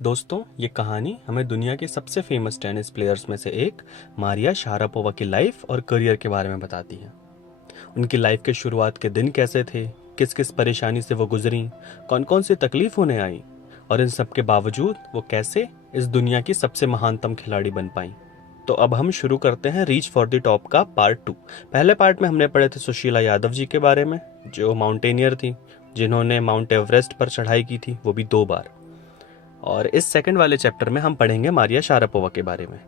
दोस्तों, ये कहानी हमें दुनिया के सबसे फेमस टेनिस प्लेयर्स में से एक मारिया शारापोवा की लाइफ और करियर के बारे में बताती है। उनकी लाइफ के शुरुआत के दिन कैसे थे, किस किस परेशानी से वो गुजरी, कौन कौन सी तकलीफ उन्हें आई और इन सब के बावजूद वो कैसे इस दुनिया की सबसे महानतम खिलाड़ी बन पाई। तो अब हम शुरू करते हैं रीच फॉर द टॉप का पार्ट 2। पहले पार्ट में हमने पढ़े थे सुशीला यादव जी के बारे में, जो माउंटेनियर थी, जिन्होंने माउंट एवरेस्ट पर चढ़ाई की थी, वो भी 2 बार। और इस सेकंड वाले चैप्टर में हम पढ़ेंगे मारिया शारापोवा के बारे में।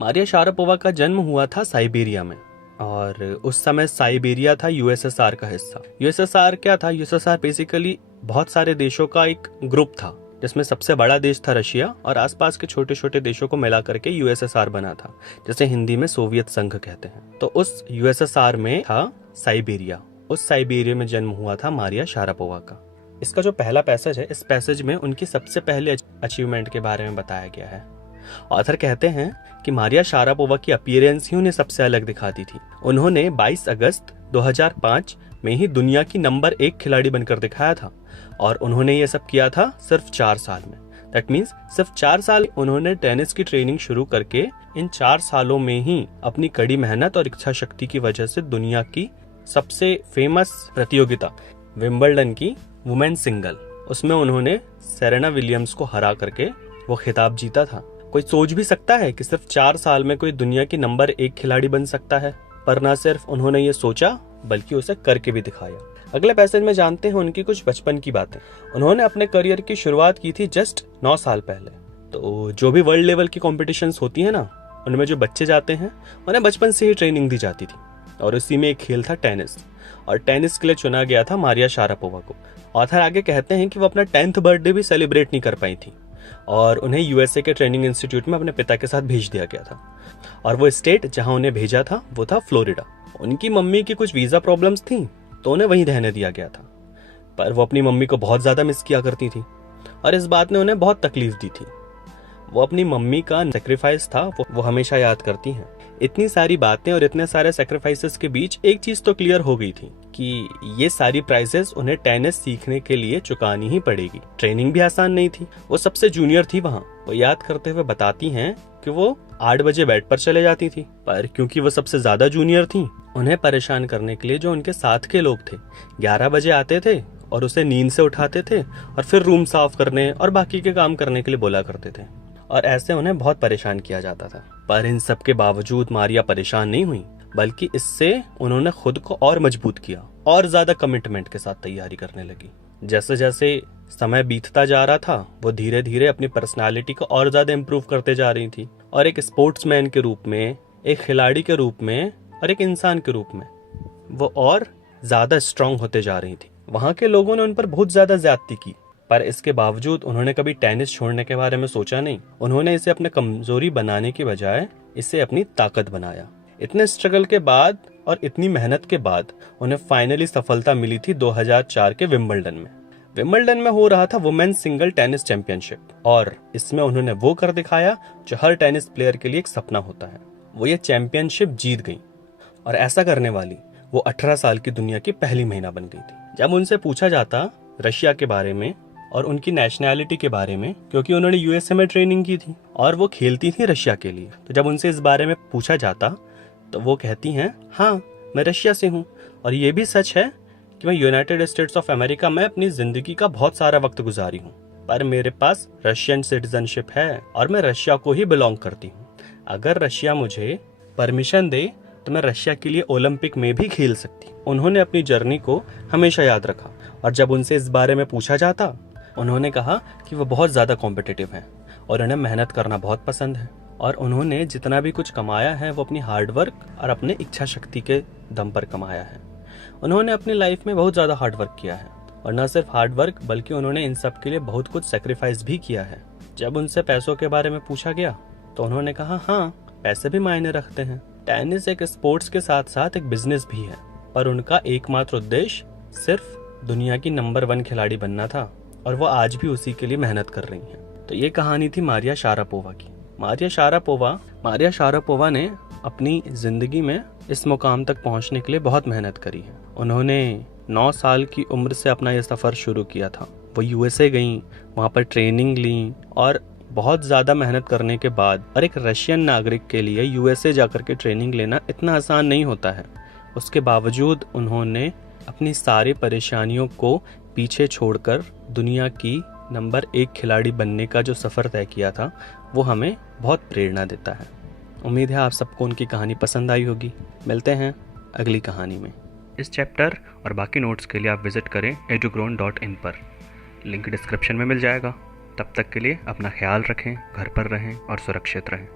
मारिया शारापोवा का जन्म हुआ था साइबेरिया में, और उस समय साइबेरिया था यूएसएसआर का हिस्सा। यूएसएसआर क्या था? यूएसएसआर बेसिकली बहुत सारे देशों का एक ग्रुप था, जिसमें सबसे बड़ा देश था रशिया और आसपास के छोटे छोटे देशों को मिला करके यूएसएसआर बना था, जिसे हिंदी में सोवियत संघ कहते हैं। तो उस यूएसएसआर में था साइबेरिया। उस साइबेरिया में जन्म हुआ था मारिया शारापोवा का। इसका जो पहला पैसेज है, इस पैसेज में उनकी सबसे पहले अचीवमेंट के बारे में बताया गया है। ऑथर कहते हैं कि मारिया शारापोवा की अपीयरेंस ही उन्हें सबसे अलग दिखाती थी। उन्होंने 22 अगस्त 2005 में ही दुनिया की नंबर 1 खिलाड़ी बनकर दिखाया था, और उन्होंने ये सब किया था सिर्फ 4 साल में। दैट मीन्स सिर्फ 4 साल उन्होंने टेनिस की ट्रेनिंग शुरू करके इन 4 सालों में ही अपनी कड़ी मेहनत और इच्छा शक्ति की वजह से दुनिया की सबसे फेमस प्रतियोगिता विंबलडन की वुमेन सिंगल, उसमें उन्होंने सेरेना विलियम्स को हरा करके वो खिताब जीता था। कोई सोच भी सकता है कि सिर्फ 4 साल में कोई दुनिया की नंबर 1 खिलाड़ी बन सकता है? पर ना सिर्फ उन्होंने ये सोचा, बल्कि उसे करके भी दिखाया। अगले पैसेज में जानते हैं उनकी कुछ बचपन की बातें। उन्होंने अपने करियर की शुरुआत की थी जस्ट 9 साल पहले। तो जो भी वर्ल्ड लेवल की कॉम्पिटिशन्स होती है ना, उनमें जो बच्चे जाते हैं उन्हें बचपन से ही ट्रेनिंग दी जाती थी, और उसी में एक खेल था टेनिस। और टेनिस के लिए चुना गया था मारिया शारापोवा को। ऑथर आगे कहते हैं कि वो अपना 10th बर्थडे भी सेलिब्रेट नहीं कर पाई थी, और उन्हें यूएसए के ट्रेनिंग इंस्टीट्यूट में अपने पिता के साथ भेज दिया गया था। और वो स्टेट जहां उन्हें भेजा था वो था फ्लोरिडा। उनकी मम्मी की कुछ वीजा प्रॉब्लम्स थी, तो उन्हें वहीं रहने दिया गया था। पर वो अपनी मम्मी को बहुत ज्यादा मिस किया करती थी, और इस बात ने उन्हें बहुत तकलीफ दी थी। वो अपनी मम्मी का सेक्रीफाइस था, वो हमेशा याद करती हैं। इतनी सारी बातें और इतने सारे सेक्रीफाइसेस के बीच एक चीज तो क्लियर हो गई थी कि ये सारी प्राइजेस उन्हें टेनिस सीखने के लिए चुकानी ही पड़ेगी। ट्रेनिंग भी आसान नहीं थी। वो सबसे जूनियर थी वहाँ। वो याद करते हुए बताती हैं कि वो 8 बजे बेड पर चले जाती थी, पर क्योंकि वो सबसे ज्यादा जूनियर थी, उन्हें परेशान करने के लिए जो उनके साथ के लोग थे 11 बजे आते थे और उसे नींद से उठाते थे और फिर रूम साफ करने और बाकी के काम करने के लिए बोला करते थे, और ऐसे उन्हें बहुत परेशान किया जाता था। पर इन सब के बावजूद मारिया परेशान नहीं हुई, बल्कि इससे उन्होंने खुद को और मजबूत किया और ज्यादा कमिटमेंट के साथ तैयारी करने लगी। जैसे जैसे समय बीतता जा रहा था, वो धीरे धीरे अपनी पर्सनालिटी को और ज्यादा इम्प्रूव करते जा रही थी, और एक स्पोर्ट्समैन के रूप में, एक खिलाड़ी के रूप में और एक इंसान के रूप में वो और ज्यादा स्ट्रांग होते जा रही थी। वहां के लोगों ने उन पर बहुत ज्यादा ज्यादती की, पर इसके बावजूद उन्होंने कभी टेनिस छोड़ने के बारे में सोचा नहीं। उन्होंने इसे अपने कमजोरी बनाने के बजाय इसे अपनी ताकत बनाया। इतने स्ट्रगल के बाद और इतनी मेहनत के बाद उन्हें फाइनली सफलता मिली थी 2004 के विंबलडन में। विंबलडन में हो रहा था वुमेन सिंगल टेनिस चैंपियनशिप, और इसमें उन्होंने वो कर दिखाया जो हर टेनिस प्लेयर के लिए एक सपना होता है। वो ये चैंपियनशिप जीत गई, और ऐसा करने वाली वो 18 साल की दुनिया की पहली महिला बन गई थी। जब उनसे पूछा जाता रशिया के बारे में और उनकी नेशनैलिटी के बारे में, क्योंकि उन्होंने यूएसए में ट्रेनिंग की थी और वो खेलती थी रशिया के लिए, तो जब उनसे इस बारे में पूछा जाता तो वो कहती हैं, हाँ, मैं रशिया से हूँ, और ये भी सच है कि मैं यूनाइटेड स्टेट्स ऑफ अमेरिका में अपनी जिंदगी का बहुत सारा वक्त गुजारी हूँ, पर मेरे पास रशियन सिटीजनशिप है और मैं रशिया को ही बिलोंग करती हूँ। अगर रशिया मुझे परमिशन दे तो मैं रशिया के लिए ओलंपिक में भी खेल सकती। उन्होंने अपनी जर्नी को हमेशा याद रखा, और जब उनसे इस बारे में पूछा जाता उन्होंने कहा कि वो बहुत ज़्यादा कॉम्पिटिटिव हैं और उन्हें मेहनत करना बहुत पसंद है, और उन्होंने जितना भी कुछ कमाया है वो अपनी हार्डवर्क और अपने इच्छा शक्ति के दम पर कमाया है। उन्होंने अपनी लाइफ में बहुत ज़्यादा हार्डवर्क किया है, और न सिर्फ हार्डवर्क बल्कि उन्होंने इन सब के लिए बहुत कुछ सेक्रीफाइस भी किया है। जब उनसे पैसों के बारे में पूछा गया तो उन्होंने कहा, हाँ, पैसे भी मायने रखते हैं। टेनिस एक स्पोर्ट्स के साथ साथ एक बिजनेस भी है, पर उनका एकमात्र उद्देश्य सिर्फ दुनिया की नंबर 1 खिलाड़ी बनना था, और वो आज भी उसी के लिए मेहनत कर रही हैं। तो ये कहानी थी मारिया शारापोवा की। मारिया शारापोवा ने अपनी जिंदगी में इस मुकाम तक पहुंचने के लिए बहुत मेहनत करी है। उन्होंने 9 साल की उम्र से अपना ये सफर शुरू किया था, वो यूएसए गईं, वहाँ पर ट्रेनिंग ली और बहुत ज़्यादा मेहनत करने के बाद, और एक रशियन नागरिक के लिए यूएसए जाकर के ट्रेनिंग लेना इतना आसान नहीं होता है, उसके बावजूद उन्होंने अपनी सारी परेशानियों को पीछे छोड़कर दुनिया की नंबर 1 खिलाड़ी बनने का जो सफ़र तय किया था, वो हमें बहुत प्रेरणा देता है। उम्मीद है आप सबको उनकी कहानी पसंद आई होगी। मिलते हैं अगली कहानी में। इस चैप्टर और बाकी नोट्स के लिए आप विज़िट करें edugrown.in पर, लिंक डिस्क्रिप्शन में मिल जाएगा। तब तक के लिए अपना ख्याल रखें, घर पर रहें और सुरक्षित रहें।